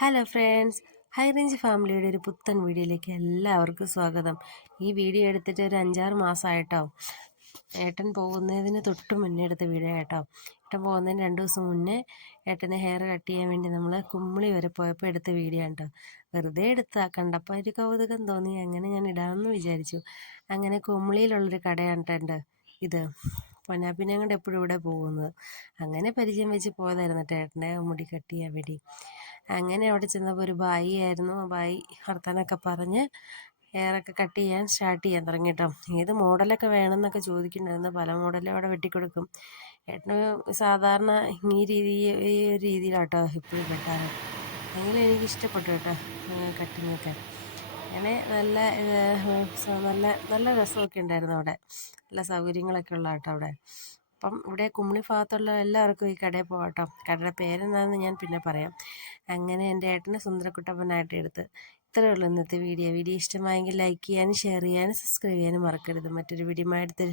Hello friends, high range ഫാമിലിയുടെ ഒരു പുത്തൻ വീഡിയോയിലേക്ക് എല്ലാവർക്കും സ്വാഗതം. ഈ വീഡിയോ എടുത്തിട്ട് ഒരു 5-6 മാസമായിട്ടോ. ഏട്ടൻ പോകുന്നതിന് തൊട്ട് മുന്നേ എടുത്ത വീഡിയോ കേട്ടോ. ഏട്ടൻ പോകുന്നതിന് 2 ദിവസം മുന്നേ ഏട്ടനെ ഹെയർ കട്ട് ചെയ്യാൻ വേണ്ടി നമ്മൾ കുമ്മിളി വരെ പോയപ്പോൾ എടുത്ത വീഡിയോ കേട്ടോ. വെറുതെ എടുത്താൽ കണ്ടപ്പോൾ ഒരു കൗതുകം തോന്നി, അങ്ങനെ ഞാൻ ഇടാമെന്ന് വിചാരിച്ചു. അങ്ങനെ കുമ്മിളിയിലുള്ളൊരു കടയാണ് കേട്ടോ ഇത്. പിന്നെ അങ്ങോട്ട് എപ്പോഴും ഇവിടെ പോകുന്നത്. അങ്ങനെ പരിചയം വെച്ച് പോയതായിരുന്നു ഏട്ടനെ മുടി കട്ട് ചെയ്യാൻ വേണ്ടി. അങ്ങനെ അവിടെ ചെന്നപ്പോൾ ഒരു ബായി ആയിരുന്നു. ആ ബായി വർത്താനൊക്കെ പറഞ്ഞ് ഹെയറൊക്കെ കട്ട് ചെയ്യാൻ സ്റ്റാർട്ട് ചെയ്യാൻ തുടങ്ങി കേട്ടോ. ഏത് മോഡലൊക്കെ വേണമെന്നൊക്കെ ചോദിക്കുന്നുണ്ടായിരുന്നു. പല മോഡലും അവിടെ വെട്ടിക്കൊടുക്കും. ഏട്ടന് സാധാരണ ഈ ഒരു രീതിയിലാട്ടോ എപ്പോഴും വെട്ടാറ്. എങ്കിലും എനിക്ക് ഇഷ്ടപ്പെട്ടു കേട്ടോ കട്ടിങ്ങൊക്കെ. അങ്ങനെ നല്ല നല്ല രസമൊക്കെ ഉണ്ടായിരുന്നു അവിടെ. നല്ല സൗകര്യങ്ങളൊക്കെ ഉള്ള കേട്ടോ അവിടെ. അപ്പം ഇവിടെ കുമ്മിണി ഭാഗത്തുള്ള എല്ലാവർക്കും ഈ കടയിൽ പോകാം കേട്ടോ. കടയുടെ പേരെന്താണെന്ന് ഞാൻ പിന്നെ പറയാം. അങ്ങനെ എൻ്റെ ഏട്ടനെ സുന്ദരക്കുട്ടപ്പനായിട്ട് എടുത്ത്. ഇത്രയേ ഉള്ളൂ ഇന്നത്തെ വീഡിയോ. ഇഷ്ടമായെങ്കിൽ ലൈക്ക് ചെയ്യാനും ഷെയർ ചെയ്യാനും സബ്സ്ക്രൈബ് ചെയ്യാനും മറക്കരുത്. മറ്റൊരു വീഡിയോ എടുത്ത്